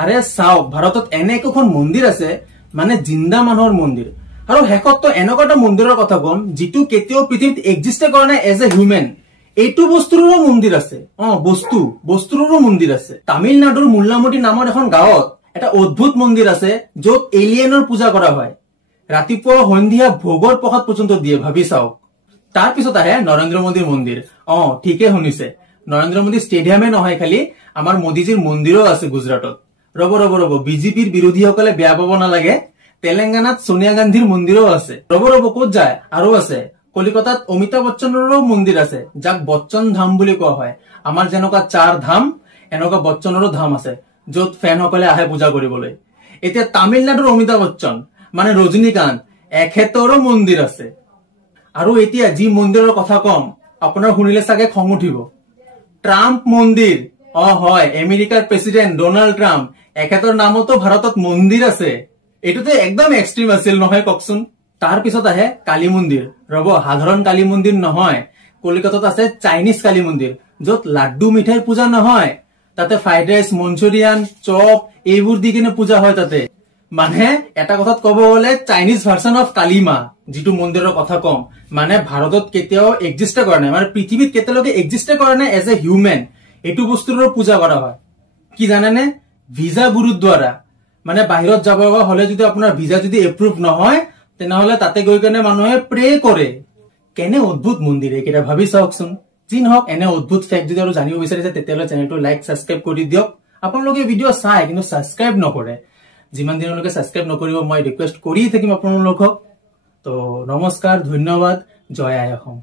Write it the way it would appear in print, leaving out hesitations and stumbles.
আৰে চাওক ভাৰতত এনে একোখন মন্দিৰ আছে মানে জিন্দা মানুহৰ মন্দিৰ আৰু হেকত এনেকুৱা মন্দিৰৰ কথা কম যিটো কেতিয়াও পৃথিৱীত এক্সিষ্টে কৰা নাই এজ এ হিউমেন এইটো বস্তুৰো মন্দিৰ আছে বস্তুৰো মন্দিৰ আছে তামিলনাডুৰ মুল্লামুটি নামৰ এখন গাঁৱত এটা অদ্ভুত মন্দিৰ আছে য'ত এলিয়েনৰ পূজা কৰা হয় ৰাতিপুৱা সন্ধিয়া ভোগৰ প্ৰসাদ পৰ্যন্ত দিয়ে ভাবি চাওক তাৰ পিছত আহে নৰেন্দ্ৰ মোদীৰ মন্দিৰ ঠিকে শুনিছে নৰেন্দ্ৰ মোদী ষ্টেডিয়ামে নহয় খালি আমাৰ মোদীজীৰ মন্দিৰো আছে গুজৰাটত ৰব বিজেপিৰ বিৰোধীসকলে বেয়া পাব নালাগে তেলেংগানাত সোনিয়া গান্ধীৰ মন্দিৰো আছে ৰব ক'ত যায় আৰু আছে কলিকতাত অমিতাভ বচ্চনৰো মন্দিৰ আছে যাক বচ্চন ধাম বুলি কোৱা হয় আমাৰ যেনেকুৱা 4 ধাম এনেকুৱা বচ্চনৰো ধাম আছে য'ত ফেনসকলে আহে পূজা কৰিবলৈ এতিয়া তামিলনাডুৰ অমিতাভ বচ্চন মানে ৰজনীকান্ত এখেতৰো মন্দিৰ আছে আৰু এতিয়া যি মন্দিৰৰ কথা কম আপোনাৰ শুনিলে চাগে খং উঠিব ট্ৰাম্প মন্দিৰ হয় আমেৰিকাৰ প্ৰেসিডেন্ট ডোনাল্ড ট্ৰাম্প এখেতৰ নামতো ভাৰতত মন্দিৰ আছে এটোতে একদম এক্সট্ৰিম আছিল নহয় ককচোন তাৰ পিছত আহে কালী মন্দিৰ ৰব সাধাৰণ কালী মন্দিৰ নহয় কলিকতাত আছে চাইনিজ কালী মন্দিৰ য'ত লাড্ডু মিঠাইৰ পূজা নহয় তাতে ফ্ৰাইড ৰাইচ মঞ্চুৰিয়ান চপ এইবোৰ দি কিনে পূজা হয় তাতে মানে এটা কথাত কব গলে চাইনিজ ভাৰ্সন অফ কালী মা যিটো মন্দিৰৰ কথা কম মানে ভাৰতত কেতিয়াও এক্সিষ্টে কৰা নাই মানে পৃথিৱীত কেতিয়ালৈকে এক্সিষ্টে কৰা নাই এজ এ হিউমেন এইটো বস্তুৰৰ পূজা কৰা হয় কি জানেনে ভিসা গুৰুদ্বাৰা মানে বাহিৰত যাব হলে যদি আপোনাৰ ভিসা যদি এপ্ৰুভ নহয় তেনেহলে তাতে গৈ কেনে মানুহে প্ৰে কৰে কেনে অদ্ভুত মন্দিৰ এইকেইটা ভাবি চাওকচোন যি নহওক এনে অদ্ভুত ফেক্ট যদি আৰু জানিব বিচাৰিছে তেতিয়াহলে চেনেলটো লাইক সাবস্ক্ৰাইব কৰি দিয়ক আপোনালোকে ভিডিঅ' চাই কিন্তু সাবস্ক্ৰাইব নকৰে যিমান দিনলৈকে সাবস্ক্ৰাইব নকৰিব মই ৰিকুৱেষ্ট কৰি থাকিম আপোনালোকক তো নমস্কাৰ ধন্যবাদ জয় আই অসম